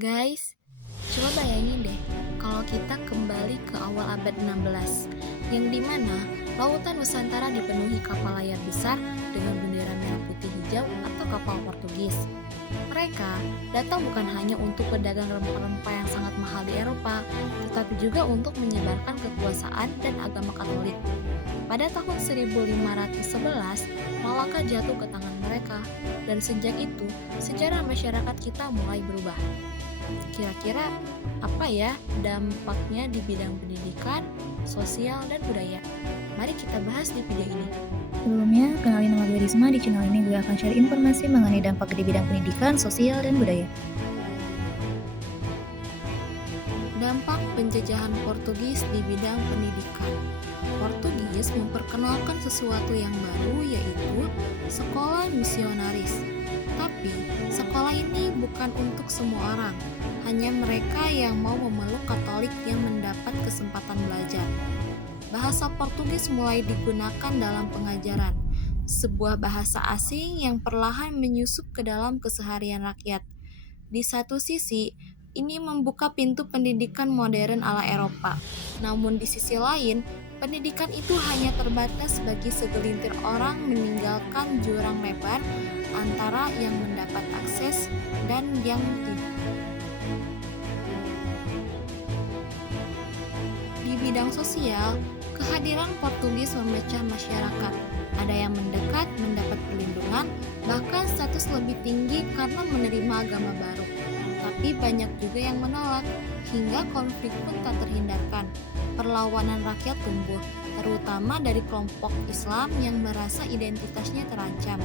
Guys, coba bayangin deh kalau kita kembali ke awal abad 16, yang dimana lautan Nusantara dipenuhi kapal layar besar dengan bendera merah putih hijau atau kapal Portugis. Mereka datang bukan hanya untuk pedagang rempah-rempah yang sangat mahal di Eropa, tetapi juga untuk menyebarkan kekuasaan dan agama Katolik. Pada tahun 1511, Malaka jatuh ke tangan mereka, dan sejak itu, sejarah masyarakat kita mulai berubah. Kira-kira apa ya dampaknya di bidang pendidikan, sosial, dan budaya? Mari kita bahas di video ini. Sebelumnya, kenalin nama gue Risma. Di channel ini gue akan share informasi mengenai dampak di bidang pendidikan, sosial, dan budaya. Dampak penjajahan Portugis di bidang pendidikan. Portugis memperkenalkan sesuatu yang baru, yaitu sekolah misionaris. Tapi, sekolah ini bukan untuk semua orang, hanya mereka yang mau memeluk Katolik yang mendapat kesempatan belajar. Bahasa Portugis mulai digunakan dalam pengajaran, sebuah bahasa asing yang perlahan menyusup ke dalam keseharian rakyat. Di satu sisi, ini membuka pintu pendidikan modern ala Eropa. Namun di sisi lain, pendidikan itu hanya terbatas bagi segelintir orang, meninggalkan jurang lebar antara yang mendapat akses dan yang tidak. Di bidang sosial, kehadiran Portugis memecah masyarakat. Ada yang mendekat mendapat perlindungan, bahkan status lebih tinggi karena menerima agama baru. Tapi banyak juga yang menolak, hingga konflik pun tak terhindarkan. Perlawanan rakyat tumbuh, terutama dari kelompok Islam yang merasa identitasnya terancam.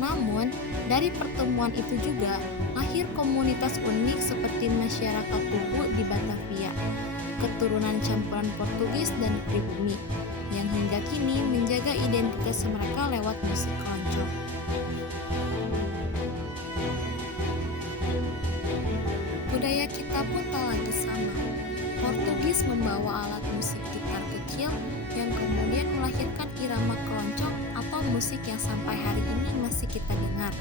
Namun, dari pertemuan itu juga lahir komunitas unik seperti masyarakat Tugu di Batavia, keturunan campuran Portugis dan pribumi, yang hingga kini menjaga identitas mereka lewat musik keroncong. Budaya kita pun tak lagi sama. Portugis membawa alat musik gitar kecil yang kemudian melahirkan irama keroncong atau musik yang sampai hari ini masih kita dengar.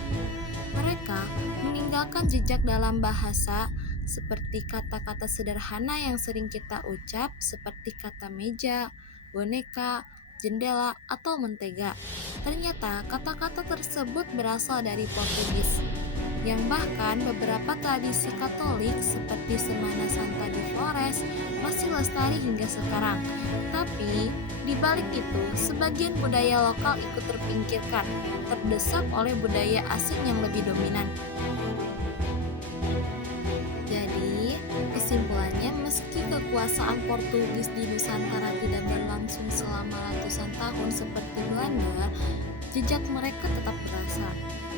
Mereka meninggalkan jejak dalam bahasa seperti kata-kata sederhana yang sering kita ucap seperti kata meja, boneka, jendela, atau mentega. Ternyata kata-kata tersebut berasal dari Portugis, yang bahkan beberapa tradisi Katolik seperti Semana Santa di Flores masih lestari hingga sekarang. Tapi, di balik itu, sebagian budaya lokal ikut terpinggirkan, terdesak oleh budaya asing yang lebih dominan. Jadi, kesimpulannya, meski kekuasaan Portugis di Nusantara tidak berlangsung selama ratusan tahun seperti Belanda, jejak mereka tetap berasa.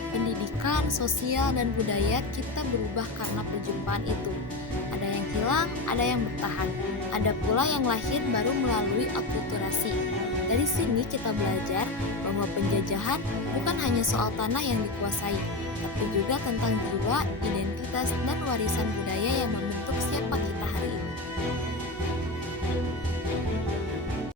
Pendidikan, sosial, dan budaya kita berubah karena perjumpaan itu. Ada yang hilang, ada yang bertahan. Ada pula yang lahir baru melalui akulturasi. Dari sini kita belajar bahwa penjajahan bukan hanya soal tanah yang dikuasai, tapi juga tentang jiwa, identitas, dan warisan budaya yang membentuk siapa kita hari ini.